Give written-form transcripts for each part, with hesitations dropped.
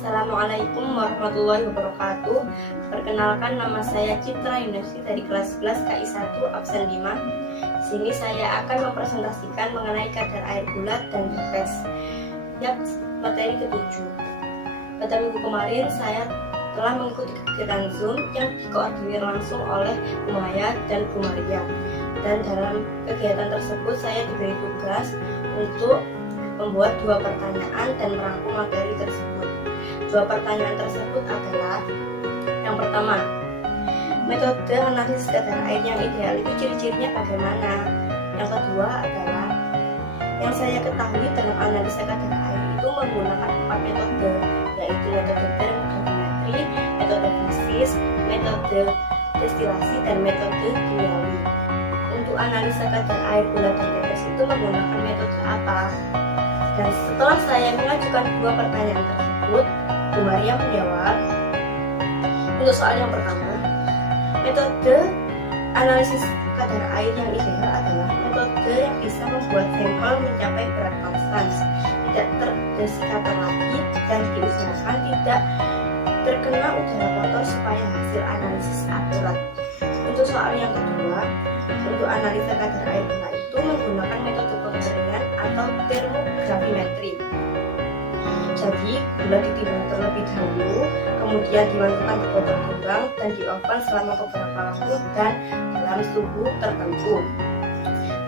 Assalamualaikum warahmatullahi wabarakatuh. Perkenalkan, nama saya Citra Yunasi dari kelas 11 KI1 absen 5. Di sini saya akan mempresentasikan mengenai kadar air bulat dan pepes. Materi ke-7. Pada minggu kemarin saya telah mengikuti kegiatan Zoom yang dikoordinir langsung oleh Bu Maya dan Bu Maria. Dan dalam kegiatan tersebut saya diberi tugas untuk membuat 2 pertanyaan dan merangkum materi tersebut. 2 pertanyaan tersebut adalah: yang pertama, metode analisis kadar air yang ideal itu ciri-cirinya bagaimana? Yang kedua adalah, yang saya ketahui dalam analisa kadar air itu menggunakan 4 metode, yaitu metode termografimetri, metode fisis, metode destilasi, dan metode kimiawi. Untuk analisa kadar air bulat dan pepes itu menggunakan metode apa? Dan setelah saya mengajukan 2 pertanyaan tersebut, Bu Maria menjawab. Untuk soal yang pertama, metode analisis kadar air yang ideal adalah metode yang bisa membuat sampel mencapai berat konstan, tidak terdesikator lagi, dan diusahakan tidak terkena udara kotor supaya hasil analisis akurat. Untuk soal yang kedua, untuk analisa kadar air bulat itu menggunakan metode pengeringan atau termografimetri. Jadi, gula ditimbang terlebih dahulu, kemudian dimasukkan ke botol timbang dan dioven selama beberapa waktu dan dalam suhu tertentu.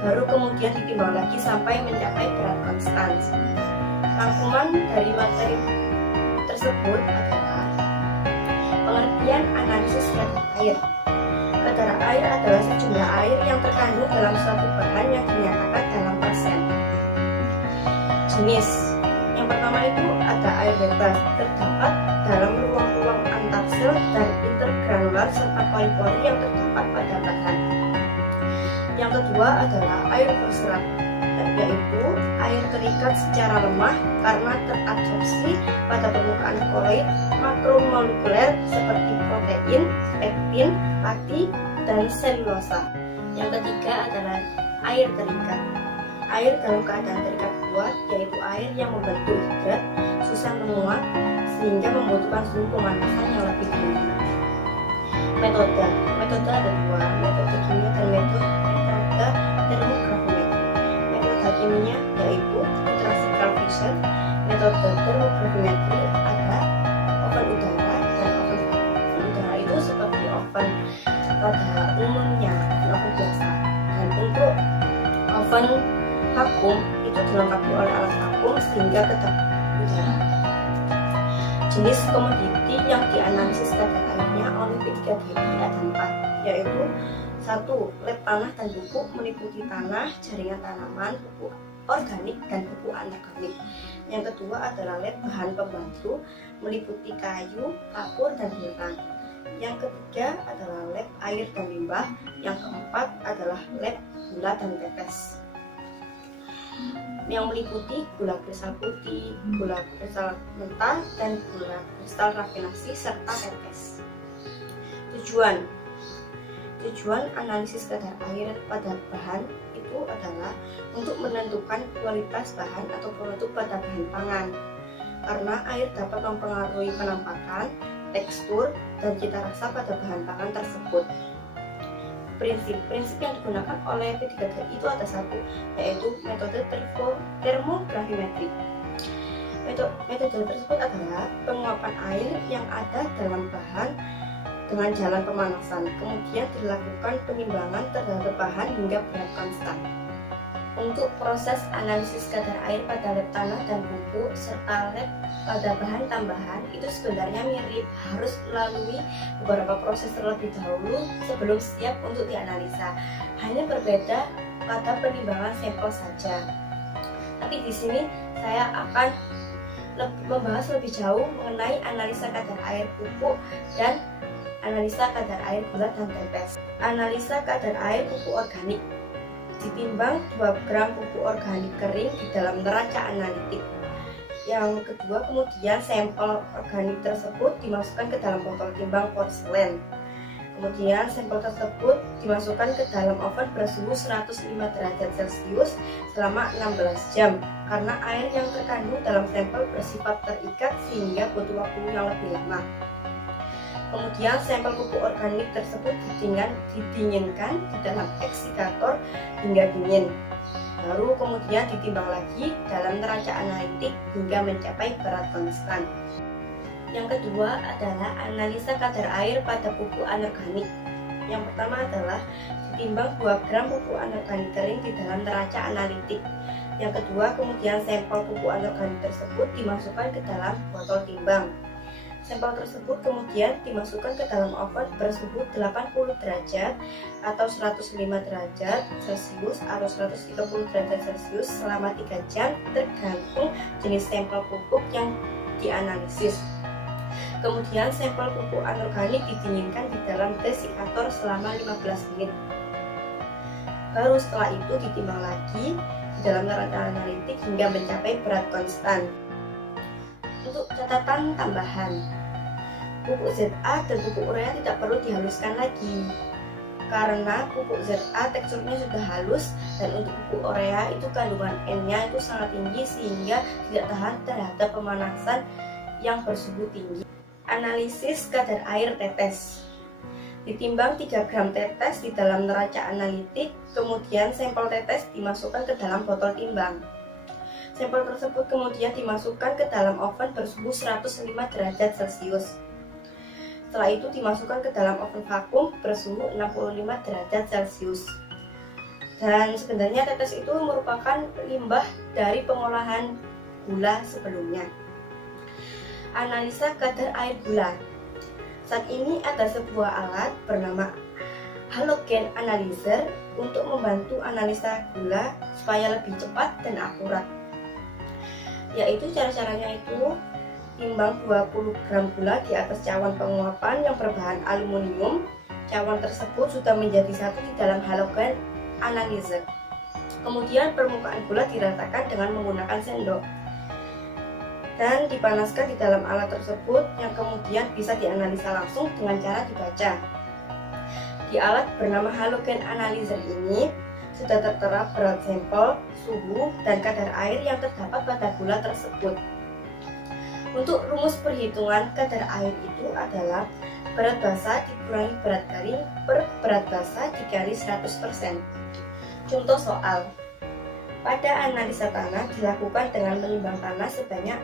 Baru kemudian ditimbang lagi sampai mencapai berat konstan. Rangkuman dari materi tersebut adalah: pengertian analisis kadar air. Kadar air adalah sejumlah air yang terkandung dalam suatu bahan yang dinyatakan dalam persen. Jenis yang pertama itu ada air bebas, terdapat dalam ruang-ruang antar sel dan intergranular serta pori-pori yang terdapat pada bahan. Yang kedua adalah air berserat, yaitu air terikat secara lemah karena teradsorpsi pada permukaan koloid makromolekuler seperti protein, pektin, lactik, dan selulosa. Yang ketiga adalah air terikat. Air dalam keadaan terikat kuat, yaitu air yang membentuk hidrat, susah menguap, sehingga membutuhkan suhu pemanasan yang lebih tinggi. Metode ada 2, metode kimia dan metode termografimetri. Metode kimia yaitu ultraviolet vision. Metode termografimetri ada oven udara, dan oven udara itu seperti oven pada umumnya, oven biasa. Dan untuk oven vakum itu dilengkapi oleh alat vakum sehingga kedap udara. Jenis komoditi yang dianalisis kadar airnya oleh P3GI ada 4, yaitu 1. Lab tanah dan pupuk meliputi tanah, jaringan tanaman, pupuk organik, dan pupuk anorganik. Yang kedua adalah lab bahan pembantu meliputi kayu, kapur, dan bintang. Yang ketiga adalah lab air dan limbah. Yang keempat adalah lab gula dan pepes, yang meliputi gula kristal putih, gula kristal mentah, dan gula kristal rafinasi serta pepes. Tujuan analisis kadar air pada bahan itu adalah untuk menentukan kualitas bahan atau produk pada bahan pangan, karena air dapat mempengaruhi penampakan, tekstur, dan cita rasa pada bahan pangan tersebut. Prinsip yang digunakan oleh P3GI itu ada 1, yaitu metode termografimetri. Metode tersebut adalah penguapan air yang ada dalam bahan dengan jalan pemanasan, kemudian dilakukan penimbangan terhadap bahan hingga berat konstan. Untuk proses analisis kadar air pada lab tanah dan pupuk serta lab pada bahan tambahan itu sebenarnya mirip, harus melalui beberapa proses terlebih dahulu sebelum siap untuk dianalisa. Hanya berbeda pada penimbangan sampel saja. Tapi di sini saya akan membahas lebih jauh mengenai analisa kadar air pupuk dan analisa kadar air bulat dan pepes. Analisa kadar air pupuk organik. Ditimbang 2 gram pupuk organik kering di dalam neraca analitik. Yang kedua, kemudian sampel organik tersebut dimasukkan ke dalam botol timbang porselen. Kemudian sampel tersebut dimasukkan ke dalam oven bersuhu 105 derajat Celcius selama 16 jam karena air yang terkandung dalam sampel bersifat terikat sehingga butuh waktu yang lebih lama. Kemudian sampel pupuk organik tersebut didinginkan di dalam eksikator hingga dingin. Baru kemudian ditimbang lagi dalam neraca analitik hingga mencapai berat konstan. Yang kedua adalah analisa kadar air pada pupuk anorganik. Yang pertama adalah ditimbang 2 gram pupuk anorganik kering di dalam neraca analitik. Yang kedua, kemudian sampel pupuk anorganik tersebut dimasukkan ke dalam botol timbang. Sampel tersebut kemudian dimasukkan ke dalam oven bersuhu 80 derajat atau 105 derajat Celcius atau 130 derajat Celcius selama 3 jam tergantung jenis sampel pupuk yang dianalisis. Kemudian sampel pupuk anorganik didinginkan di dalam desikator selama 15 menit. Baru setelah itu ditimbang lagi di dalam neraca analitik hingga mencapai berat konstan. Untuk catatan tambahan, pupuk ZA dan pupuk urea tidak perlu dihaluskan lagi karena pupuk ZA teksturnya sudah halus dan untuk pupuk urea itu kandungan N-nya itu sangat tinggi sehingga tidak tahan terhadap pemanasan yang bersuhu tinggi. Analisis kadar air tetes. Ditimbang 3 gram tetes di dalam neraca analitik, kemudian sampel tetes dimasukkan ke dalam botol timbang. Sampel tersebut kemudian dimasukkan ke dalam oven bersuhu 105 derajat Celcius. Setelah itu dimasukkan ke dalam oven vakum bersuhu 65 derajat Celcius. Dan sebenarnya tetes itu merupakan limbah dari pengolahan gula sebelumnya. Analisa kadar air gula. Saat ini ada sebuah alat bernama halogen analyzer untuk membantu analisa gula supaya lebih cepat dan akurat. Yaitu cara-caranya itu timbang 20 gram gula di atas cawan penguapan yang berbahan aluminium. Cawan tersebut sudah menjadi satu di dalam halogen analyzer. Kemudian permukaan gula diratakan dengan menggunakan sendok dan dipanaskan di dalam alat tersebut yang kemudian bisa dianalisa langsung dengan cara dibaca. Di alat bernama halogen analyzer ini sudah tertera berat sampel, suhu, dan kadar air yang terdapat pada gula tersebut. Untuk rumus perhitungan kadar air itu adalah berat basah dikurangi berat garing per berat basah dikali 100%. Contoh soal. Pada analisa tanah dilakukan dengan menimbang tanah sebanyak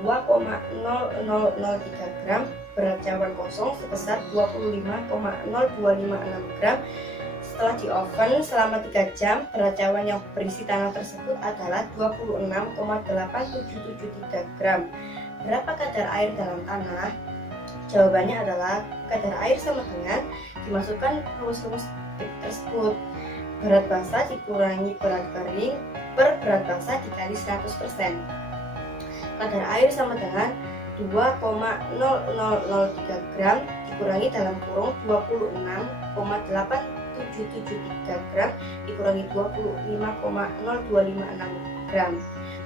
2,0003 gram, berat cawan kosong sebesar 25,0256 gram. Setelah di oven selama 3 jam, berat cawan yang berisi tanah tersebut adalah 26,8773 gram. Berapa kadar air dalam tanah? Jawabannya adalah kadar air sama dengan dimasukkan rumus-rumus tersebut. Berat basah dikurangi berat garing per berat basah dikali 100%. Kadar air sama dengan 2,0003 gram dikurangi dalam kurung 26,8773 gram dikurangi 25,0256 gram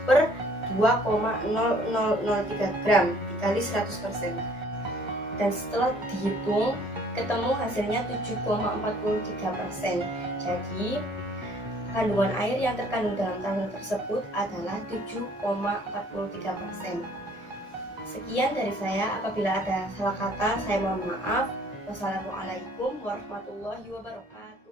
per 2,0003 gram dikali 100%. Dan setelah dihitung ketemu hasilnya 7,43%. Jadi kandungan air yang terkandung dalam tanah tersebut adalah 7,43%. Sekian dari saya. Apabila ada salah kata saya mohon maaf. Wassalamualaikum warahmatullahi wabarakatuh.